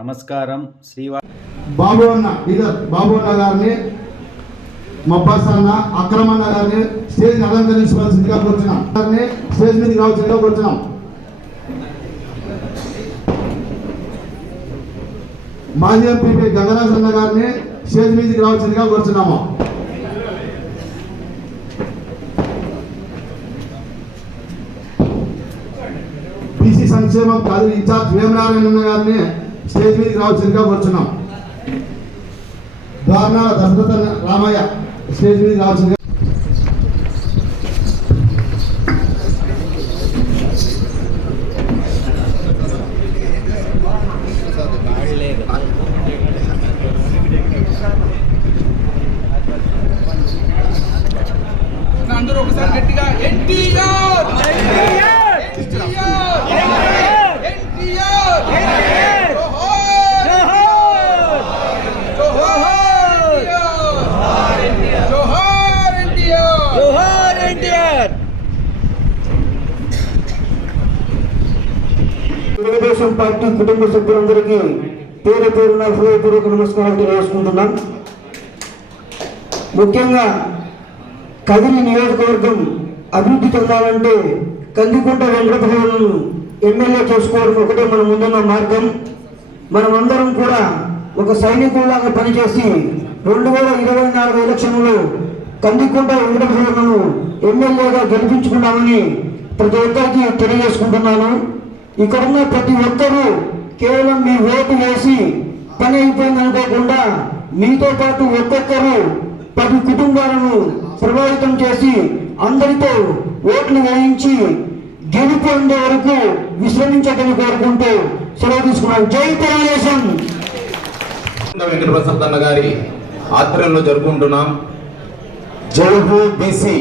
నమస్కారం. బాబు అన్న బాబు అన్న గారిని, మబ్బాస్ అన్న, అక్రమన్న గారిని స్టేజ్ అలంకరించవలసిందిగా కూర్చున్నాం. స్టేజ్ మీదకి రావాల్సిందిగా కూర్చున్నాం. మాజీ ఎంపీ గంగరాజ్ అన్న గారిని స్టేజ్ మీదకి రావాల్సిందిగా కూర్చున్నాము. బీసీ సంక్షేమం కాదు ఇన్ఛార్జ్ వేమనారాయణ గారిని స్టేజ్ మీదకి రావాల్సిందిగా కూర్చున్నాం. ద్వారనాల దశరథ రామయ్య స్టేజ్ మీదకి రావాల్సిందిగా. అందరూ ఒకసారి గట్టిగా ఎన్టీఆర్ తెలుగుదేశం పార్టీ కుటుంబ సభ్యులందరికీ పేరు పేరున హృదయపూర్వక నమస్కారాలు తెలియజేసుకుంటున్నాం. ముఖ్యంగా కదిరి నియోజకవర్గం అభివృద్ధి చెందాలంటే కందికుంట వెంకటభవన్ను ఎమ్మెల్యే చేసుకోవడం ఒకటే మన ముందున్న మార్గం. మనమందరం కూడా ఒక సైనికుల్లాగా పనిచేసి 2024 ఎలక్షన్లో కందికుంట వెంకటభవన్ను ఎమ్మెల్యేగా గెలిపించుకున్నామని ప్రతి ఒక్కరికి తెలియజేసుకుంటున్నాను. ఇక్కడున్న ప్రతి ఒక్కరూ కేవలం మీ ఓటు వేసి పని అయిపోయింది అనుకోకుండా మీతో పాటు ఒక్కొక్కరు 10 కుటుంబాలను ప్రభావితం చేసి అందరితో ఓట్లు వేయించి గెలుపు అందే వరకు విశ్రమించదని కోరుకుంటూ సెలవు తీసుకున్నాం. జై తెలుగుదేశం. వెంకటప్రసాద్ అన్న గారి ఆధ్వర్యంలో జరుపుకుంటున్నాం. జై హో బీసీ.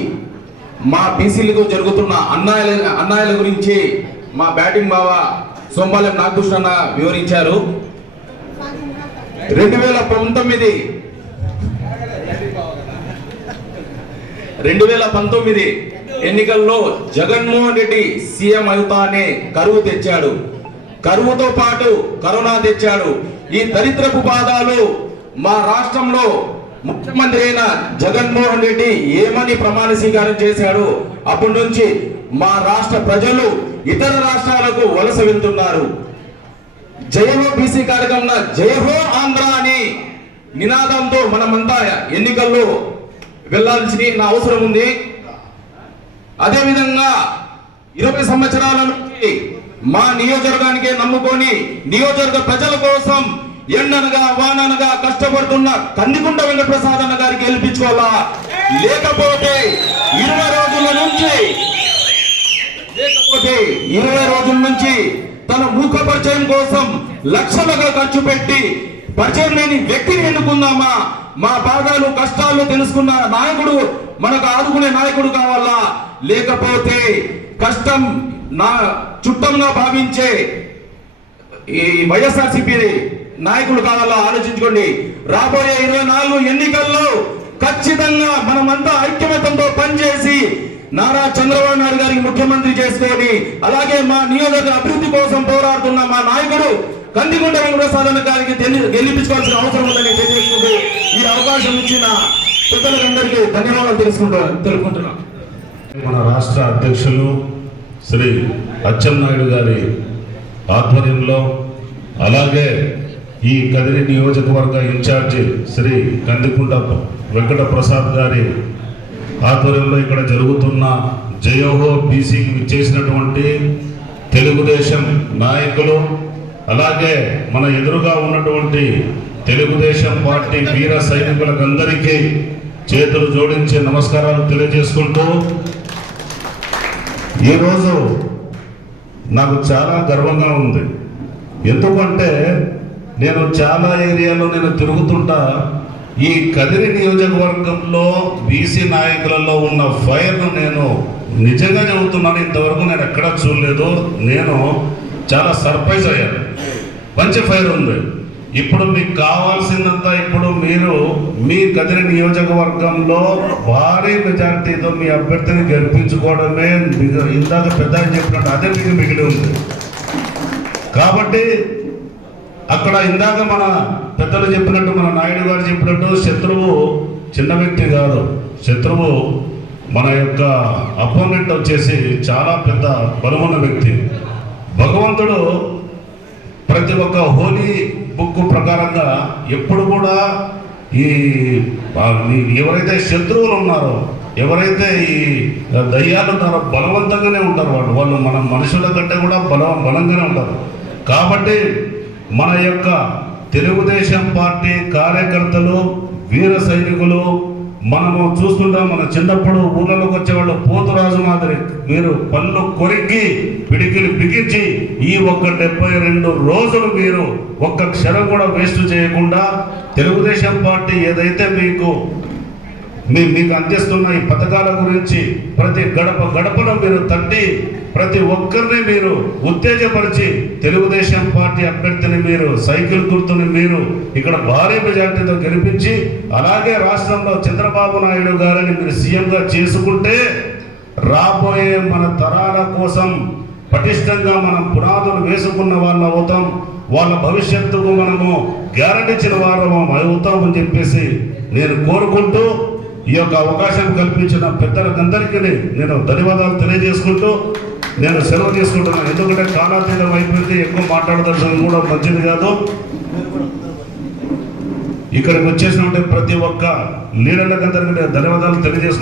మా బీసీలకు జరుగుతున్న అన్యాయాల గురించి మా బ్యాటింగ్ బావ సోంపాలెం నాగభూషణ అన్న వివరించారు. 2019 ఎన్నికల్లో జగన్మోహన్ రెడ్డి సీఎం అవుతా అనే కరువు తెచ్చాడు. కరువుతో పాటు కరోనా తెచ్చాడు. ఈ దరిద్రపు బాధలు మా రాష్ట్రంలో ముఖ్యమంత్రి అయిన జగన్మోహన్ రెడ్డి ఏమని ప్రమాణ స్వీకారం చేశాడు. అప్పటి నుంచి మా రాష్ట్ర ప్రజలు ఇతర రాష్ట్రాలకు వలస వెళ్తున్నారు. జయహో బీసీ కార్యక్రమం జయహో ఆంధ్ర అని నినాదంతో మనమంతా ఎన్నికల్లో వెళ్లాల్సిన అవసరం ఉంది. అదేవిధంగా 20 సంవత్సరాల నుంచి మా నియోజకవర్గానికే నమ్ముకొని నియోజకవర్గ ప్రజల కోసం ఎండనగా వాననగా కష్టపడుతున్న కందికుంట వెంకటప్రసాద్ అన్న గారికి గెలిపించుకోవాలా. లేకపోతే 20 రోజుల నుంచి తన ముఖ పరిచయం కోసం లక్షలుగా ఖర్చు పెట్టి పరిచయం లేని వ్యక్తిని ఎన్నుకుందామా? మా బాధలు కష్టాలు తెలుసుకున్న నాయకుడు మనకు ఆదుకునే నాయకుడు కావాలా? లేకపోతే కష్టం నా చుట్టంగా భావించే ఈ వైఎస్ఆర్సీపీ నాయకులు కావాలా? ఆలోచించుకోండి. రాబోయే 24 ఎన్నికల్లో ఖచ్చితంగా మనమంతా ఐక్యమత్యంతో పనిచేసి నారా చంద్రబాబు నాయుడు గారికి ముఖ్యమంత్రి చేసుకొని అలాగే మా నియోజకవర్గ అభివృద్ధి కోసం పోరాడుతున్న మా నాయకుడు కందికుంట వెంకటప్రసాద్ గారికి గెలిపించుకోవాల్సిన అవసరం ఉందని తెలియజేసుకుంటూ ఈ అవకాశం ఇచ్చిన పెద్దలందరికీ ధన్యవాదాలు తెలుపుకుంటున్నాం. మన రాష్ట్ర అధ్యక్షులు శ్రీ అచ్చెన్నాయుడు గారి ఆధ్వర్యంలో అలాగే ఈ కదిరి నియోజకవర్గ ఇన్ఛార్జి శ్రీ కందికుంట వెంకటప్రసాద్ గారి ఆధ్వర్యంలో ఇక్కడ జరుగుతున్న జయోహో బీసీకి ఇచ్చేసినటువంటి తెలుగుదేశం నాయకులు అలాగే మన ఎదురుగా ఉన్నటువంటి తెలుగుదేశం పార్టీ వీర సైనికులకందరికీ చేతులు జోడించి నమస్కారాలు తెలియజేసుకుంటూ ఈరోజు నాకు చాలా గర్వంగా ఉంది. ఎందుకంటే నేను చాలా ఏరియాలో తిరుగుతుంటా. ఈ కదిరి నియోజకవర్గంలో బీసీ నాయకులలో ఉన్న ఫైర్ను నేను నిజంగా చెబుతున్నాను, ఇంతవరకు నేను ఎక్కడా చూడలేదు. నేను చాలా సర్ప్రైజ్ అయ్యాను. మంచి ఫైర్ ఉంది. ఇప్పుడు మీకు కావాల్సిందంతా ఇప్పుడు మీరు మీ కదిరి నియోజకవర్గంలో భారీ మెజారిటీతో మీ అభ్యర్థిని గెలిపించుకోవడమే. ఇందాక పెద్ద చెప్పినట్టు అదే మీకు మిగిలి ఉంది. కాబట్టి అక్కడ ఇందాక మన పెద్దలు చెప్పినట్టు, మన నాయుడు గారు చెప్పినట్టు, శత్రువు చిన్న వ్యక్తి కాదు. శత్రువు మన యొక్క అపోనెంట్ వచ్చేసి చాలా పెద్ద బలమున్న వ్యక్తి. భగవంతుడు ప్రతి ఒక్క హోలీ బుక్ ప్రకారంగా ఎప్పుడు కూడా ఈ ఎవరైతే శత్రువులు ఉన్నారో, ఎవరైతే ఈ దయ్యాలు ఉన్నారో బలవంతంగానే ఉంటారు. వాళ్ళు మన మనుషుల కంటే కూడా బలంగానే ఉంటారు. కాబట్టి మన యొక్క తెలుగుదేశం పార్టీ కార్యకర్తలు, వీర సైనికులు మనము చూస్తుంటాం. మన చిన్నప్పుడు ఊళ్ళలోకి వచ్చేవాళ్ళు పోతురాజు మాదిరి మీరు పళ్ళు కొరికి పిడికిలు బిగించి ఈ 72 రోజులు మీరు ఒక్క క్షణం కూడా వేస్ట్ చేయకుండా తెలుగుదేశం పార్టీ ఏదైతే మీకు అందిస్తున్న ఈ పథకాల గురించి ప్రతి గడపలో మీరు తట్టి ప్రతి ఒక్కరిని మీరు ఉత్తేజపరిచి తెలుగుదేశం పార్టీ అభ్యర్థిని మీరు సైకిల్ గుర్తుని మీరు ఇక్కడ భారీ మెజార్టీతో గెలిపించి, అలాగే రాష్ట్రంలో చంద్రబాబు నాయుడు గారిని మీరు సీఎంగా చేసుకుంటే రాబోయే మన తరాల కోసం పటిష్టంగా మనం పునాదులు వేసుకున్న వాళ్ళు అవుతాం. వాళ్ళ భవిష్యత్తుకు మనము గ్యారంటీ ఇచ్చిన వారు అవుతామని చెప్పేసి నేను కోరుకుంటూ ఈ యొక్క అవకాశం కల్పించిన పెద్దలందరికీ నేను ధన్యవాదాలు తెలియజేసుకుంటూ నేను సెలవు తీసుకుంటున్నాను. ఎందుకంటే కాలాతీతం అయిపోయింది, ఎక్కువ మాట్లాడదలసిన కూడా మంచిది కాదు. ఇక్కడికి వచ్చేసినట్టే ప్రతి ఒక్క లీడర్లకు అందరికీ ధన్యవాదాలు తెలియజేస్తున్నాను.